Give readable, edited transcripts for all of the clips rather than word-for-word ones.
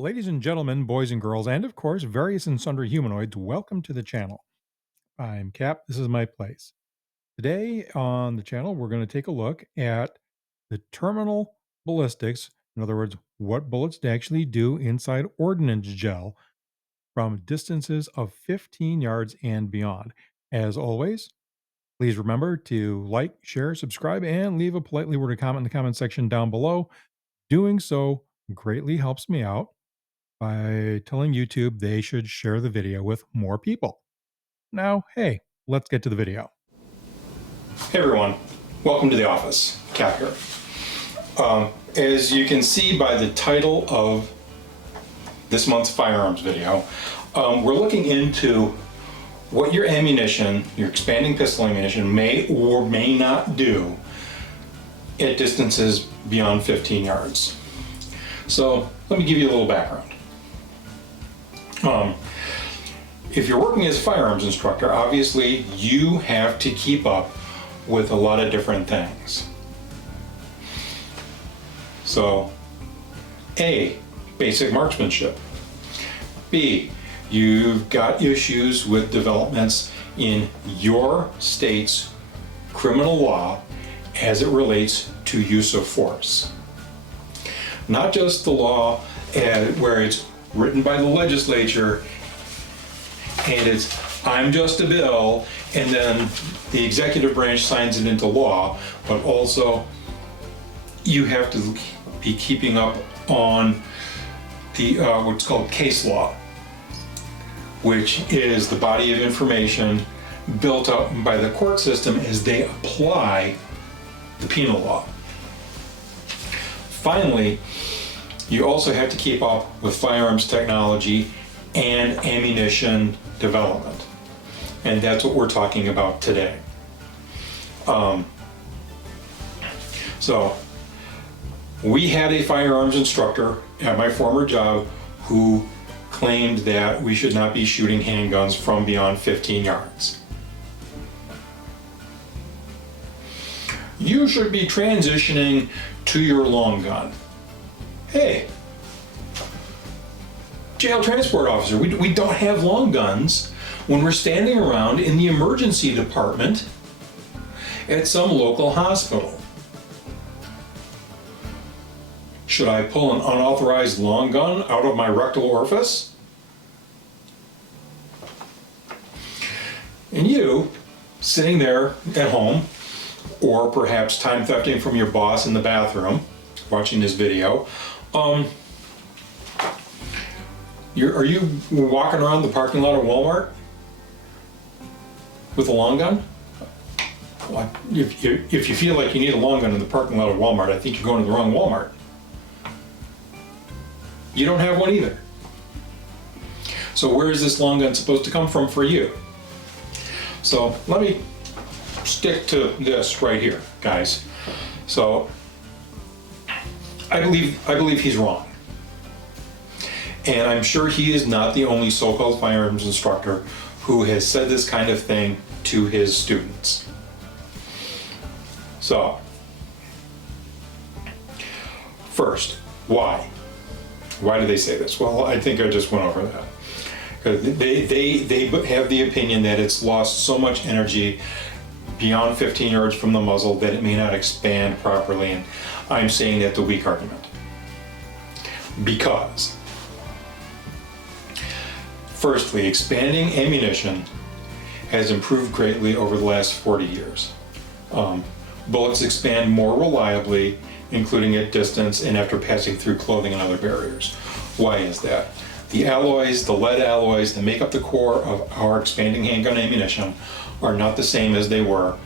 Ladies and gentlemen, boys and girls, and of course, various and sundry humanoids, welcome to the channel. I'm Cap. This is my place. Today on the channel, we're going to take a look at the terminal ballistics. In other words, what bullets actually do inside ordnance gel from distances of 15 yards and beyond. As always, please remember to like, share, subscribe, and leave a politely worded comment in the comment section down below. Doing so greatly helps me out by telling YouTube they should share the video with more people. Now, hey, let's get to the video. Hey everyone, welcome to the office. Cap here. As you can see by the title of this month's firearms video, we're looking into what your ammunition, your expanding pistol ammunition, may or may not do at distances beyond 15 yards. So let me give you a little background. If you're working as a firearms instructor, obviously you have to keep up with a lot of different things. So, A, basic marksmanship. B, you've got issues with developments in your state's criminal law as it relates to use of force. Not just the law where it's written by the legislature and it's I'm just a bill and then the executive branch signs it into law, but also you have to be keeping up on the what's called case law, which is the body of information built up by the court system as they apply the penal law. Finally, you also have to keep up with firearms technology and ammunition development. And that's what we're talking about today. So, we had a firearms instructor at my former job who claimed that we should not be shooting handguns from beyond 15 yards. You should be transitioning to your long gun. Hey, jail transport officer, we don't have long guns when we're standing around in the emergency department at some local hospital. Should I pull an unauthorized long gun out of my rectal orifice? And you, sitting there at home, or perhaps time thefting from your boss in the bathroom, watching this video, are you walking around the parking lot of Walmart with a long gun? Well, if you feel like you need a long gun in the parking lot of Walmart, I think you're going to the wrong Walmart. You don't have one either. So where is this long gun supposed to come from for you? So let me stick to this right here, guys. So I believe he's wrong. And I'm sure he is not the only so-called firearms instructor who has said this kind of thing to his students. So, first, why? Why do they say this? Well, I think I just went over that. They have the opinion that it's lost so much energy beyond 15 yards from the muzzle that it may not expand properly, and I'm saying that's a weak argument. Because, firstly, expanding ammunition has improved greatly over the last 40 years. Bullets expand more reliably, including at distance and after passing through clothing and other barriers. Why is that? The alloys, the lead alloys that make up the core of our expanding handgun ammunition are not the same as they were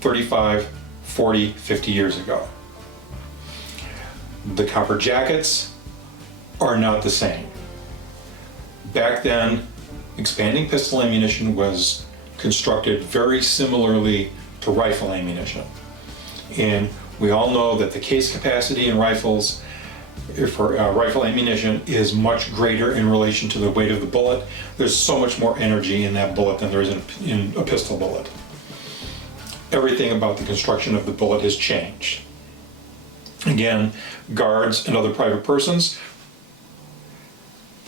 35, 40, 50 years ago. The copper jackets are not the same. Back then, expanding pistol ammunition was constructed very similarly to rifle ammunition. And we all know that the case capacity in rifles for rifle ammunition is much greater in relation to the weight of the bullet. There's so much more energy in that bullet than there is in a pistol bullet. Everything about the construction of the bullet has changed. Again, guards and other private persons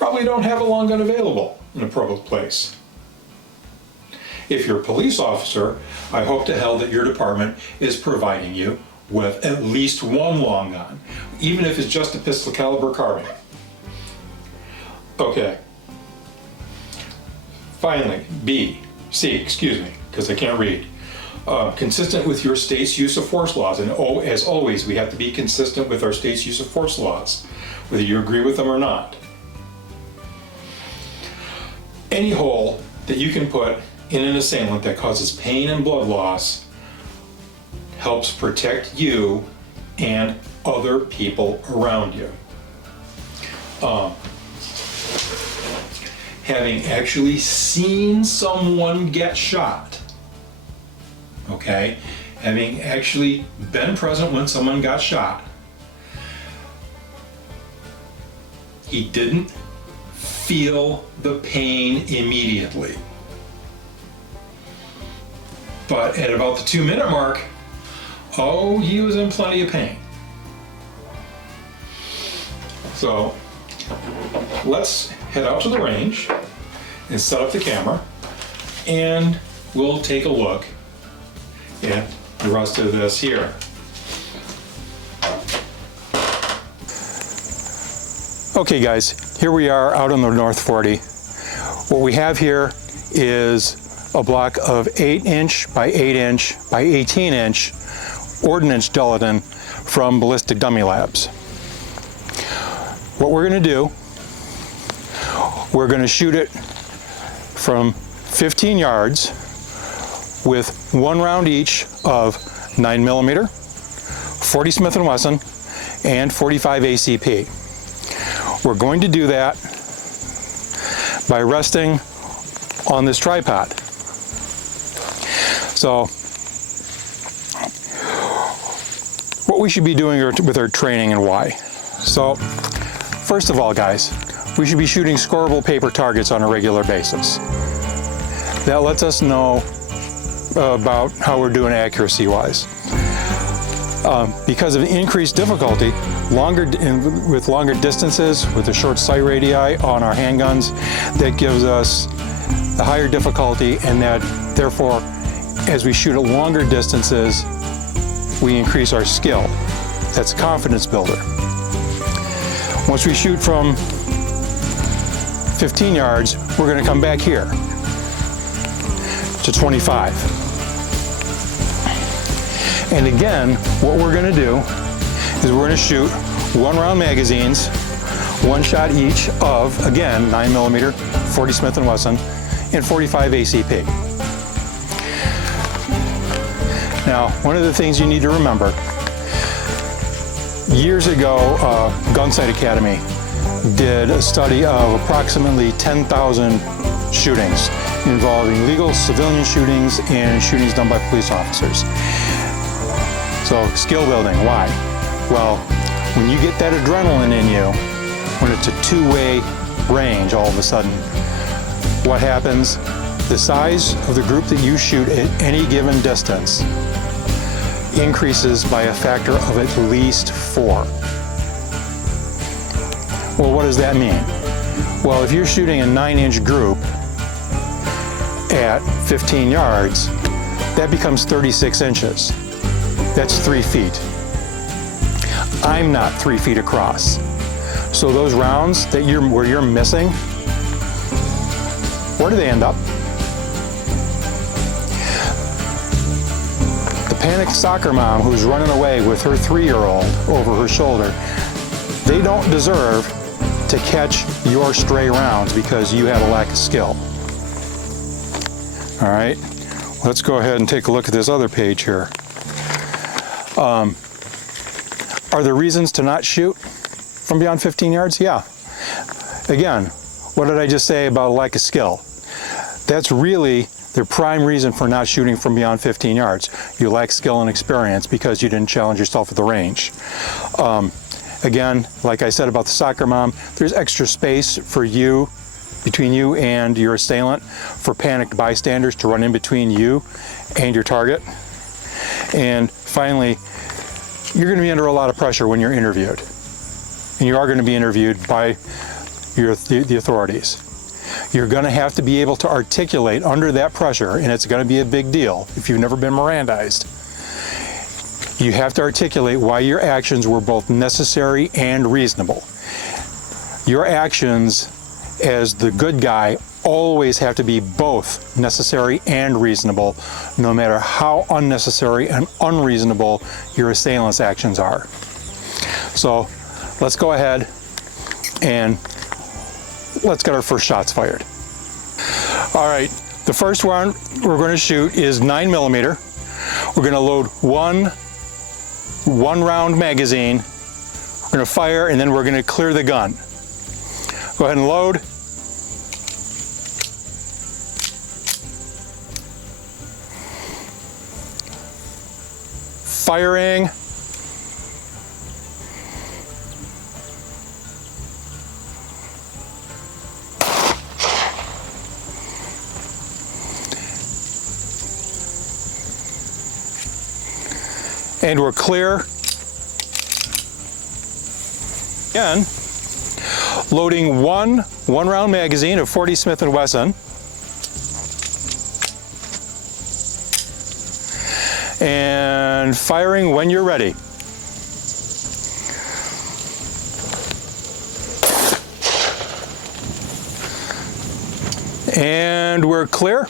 probably don't have a long gun available in a public place. If you're a police officer, I hope to hell that your department is providing you with at least one long gun, even if it's just a pistol caliber carbine. Okay. Finally, C, because I can't read. Consistent with your state's use of force laws, and as always, we have to be consistent with our state's use of force laws, whether you agree with them or not. Any hole that you can put in an assailant that causes pain and blood loss helps protect you and other people around you. Having actually seen someone get shot, okay, having actually been present when someone got shot, he didn't feel the pain immediately. But at about the 2-minute mark, oh, he was in plenty of pain. So let's head out to the range and set up the camera, and we'll take a look at the rest of this here. Okay guys, here we are out on the North 40. What we have here is a block of 8-inch by 8-inch by 18-inch ordnance gelatin from Ballistic Dummy Labs. What we're going to do, we're going to shoot it from 15 yards with 1 round each of 9mm, 40 Smith & Wesson, and 45 ACP. We're going to do that by resting on this tripod. So, what we should be doing with our training and why. So, first of all, guys, we should be shooting scoreable paper targets on a regular basis. That lets us know about how we're doing accuracy-wise. Because of increased difficulty, with longer distances, with the short sight radii on our handguns, that gives us a higher difficulty, and that therefore, as we shoot at longer distances, we increase our skill. That's a confidence builder. Once we shoot from 15 yards, we're going to come back here to 25. And again, what we're going to do is we're going to shoot 1-round magazines, 1 shot each of, again, 9mm, 40 Smith & Wesson, and 45 ACP. Now, one of the things you need to remember, years ago, Gunsight Academy did a study of approximately 10,000 shootings involving legal civilian shootings and shootings done by police officers. So, skill building, why? Well, when you get that adrenaline in you, when it's a 2-way range all of a sudden, what happens? The size of the group that you shoot at any given distance increases by a factor of at least 4. Well, what does that mean? Well, if you're shooting a 9-inch group at 15 yards, that becomes 36 inches. That's 3 feet. I'm not 3 feet across. So those rounds that where you're missing, where do they end up? The panicked soccer mom who's running away with her 3-year-old over her shoulder, they don't deserve to catch your stray rounds because you have a lack of skill. All right, let's go ahead and take a look at this other page here. Are there reasons to not shoot from beyond 15 yards? Yeah. Again, what did I just say about lack of skill? That's really the prime reason for not shooting from beyond 15 yards. You lack skill and experience because you didn't challenge yourself at the range. Again, like I said about the soccer mom, there's extra space for you, between you and your assailant, for panicked bystanders to run in between you and your target. And finally, you're going to be under a lot of pressure when you're interviewed. And you are going to be interviewed by the authorities. You're going to have to be able to articulate under that pressure, and it's going to be a big deal if you've never been Mirandized. You have to articulate why your actions were both necessary and reasonable. Your actions as the good guy always have to be both necessary and reasonable, no matter how unnecessary and unreasonable your assailant's actions are. So let's go ahead and let's get our first shots fired. All right, the first one we're going to shoot is 9mm. We're going to load one round magazine. We're going to fire, and then we're going to clear the gun. Go ahead and load. Firing. And we're clear. Again, loading one round magazine of 40 Smith & Wesson. And firing when you're ready. And we're clear.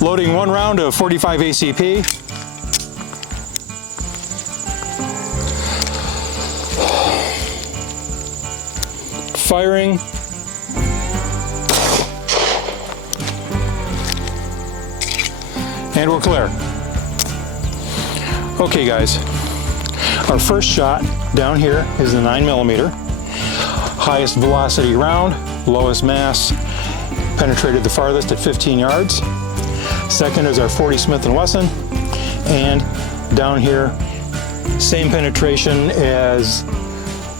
Loading one round of 45 ACP. Firing. And we're clear. Okay guys, our first shot down here is the 9mm. Highest velocity round, lowest mass, penetrated the farthest at 15 yards. Second is our 40 Smith & Wesson, and down here, same penetration as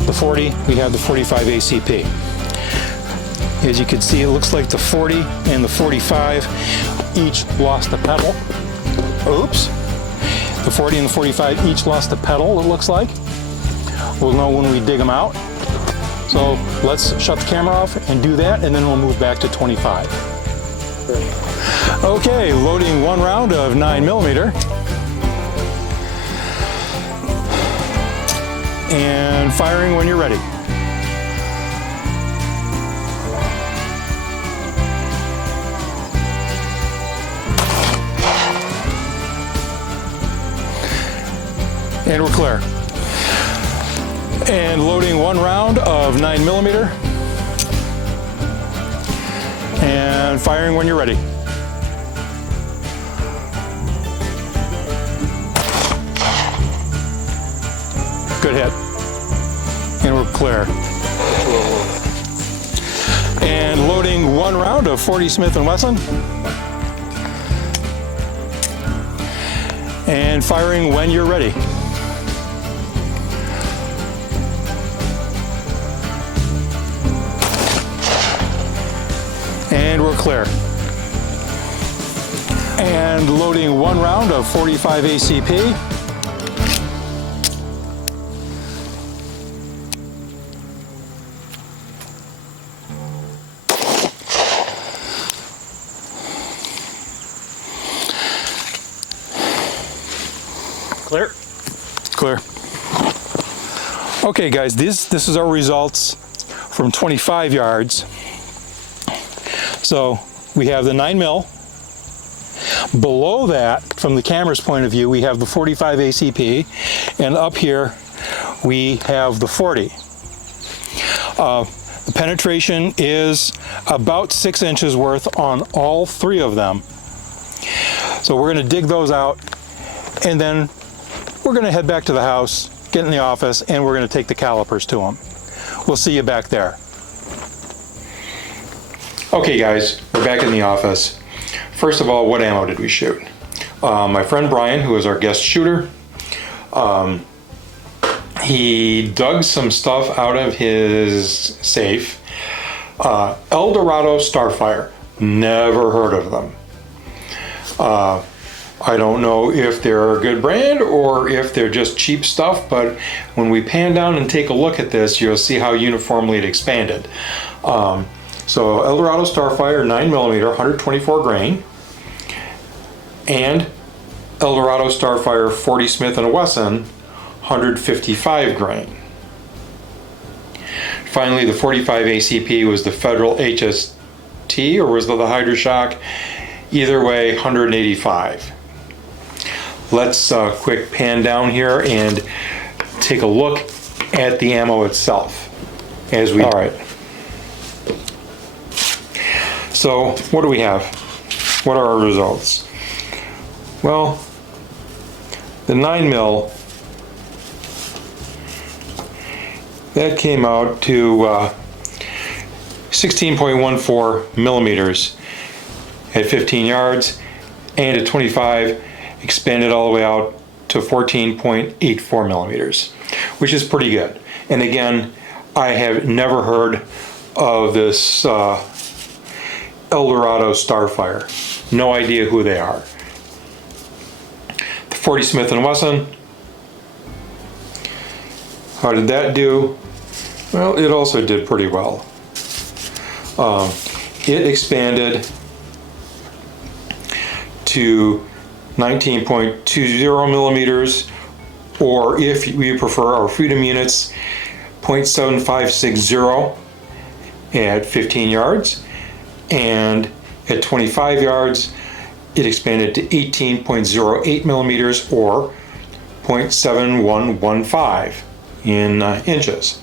the 40, we have the 45 ACP. As you can see, it looks like the 40 and the 45 each lost a pedal. Oops. The 40 and the 45 each lost a pedal, it looks like. We'll know when we dig them out. So let's shut the camera off and do that, and then we'll move back to 25. Okay, loading one round of 9mm. And firing when you're ready. And we're clear. And loading one round of 9mm. And firing when you're ready. Good hit. And we're clear. And loading one round of 40 Smith & Wesson. And firing when you're ready. And we're clear. And loading one round of 45 ACP. Clear? Clear. Okay guys, this is our results from 25 yards. So we have the 9mm. Below that, from the camera's point of view, we have the 45 ACP, and up here we have the 40. The penetration is about 6 inches worth on all three of them. So we're going to dig those out, and then we're going to head back to the house, get in the office, and we're going to take the calipers to them. We'll see you back there. Okay guys, we're back in the office. First of all, what ammo did we shoot? My friend Brian, who is our guest shooter, he dug some stuff out of his safe. El Dorado Starfire, never heard of them. I don't know if they're a good brand or if they're just cheap stuff, but when we pan down and take a look at this, you'll see how uniformly it expanded. So Eldorado Starfire 9mm, 124 grain, and Eldorado Starfire 40 Smith & Wesson, 155 grain. Finally, the 45 ACP was the Federal HST, or was it the Hydroshock? Either way, 185. Let's quick pan down here and take a look at the ammo itself. All right. So what do we have? What are our results? Well, the 9mm, that came out to 16.14 millimeters at 15 yards, and at 25 expanded all the way out to 14.84 millimeters, which is pretty good. And again, I have never heard of this Eldorado Starfire. No idea who they are. The 40 Smith & Wesson, how did that do? Well, it also did pretty well. It expanded to 19.20 millimeters, or if you prefer our Freedom units, 0.7560 at 15 yards, and at 25 yards it expanded to 18.08 millimeters, or 0.7115 in inches.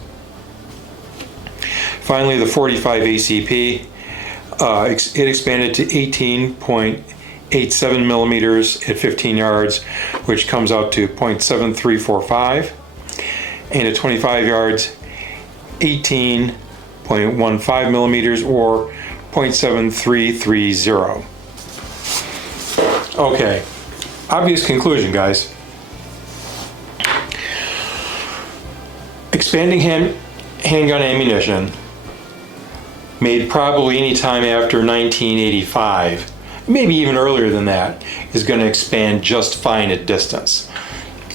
Finally, the 45 ACP, it expanded to 18.87 millimeters at 15 yards, which comes out to 0.7345, and at 25 yards, 18.15 millimeters, or 0.7330. Okay, obvious conclusion, guys. Expanding handgun ammunition, made probably any time after 1985, maybe even earlier than that, is going to expand just fine at distance.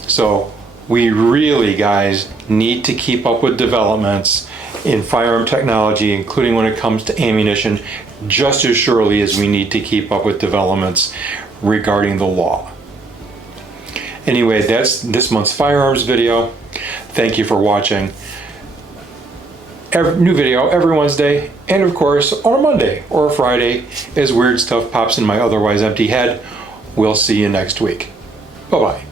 So we really, guys, need to keep up with developments in firearm technology, including when it comes to ammunition, just as surely as we need to keep up with developments regarding the law. Anyway, that's this month's firearms video. Thank you for watching. New video every Wednesday, and of course on a Monday or a Friday as weird stuff pops in my otherwise empty head. We'll see you next week. Bye-bye.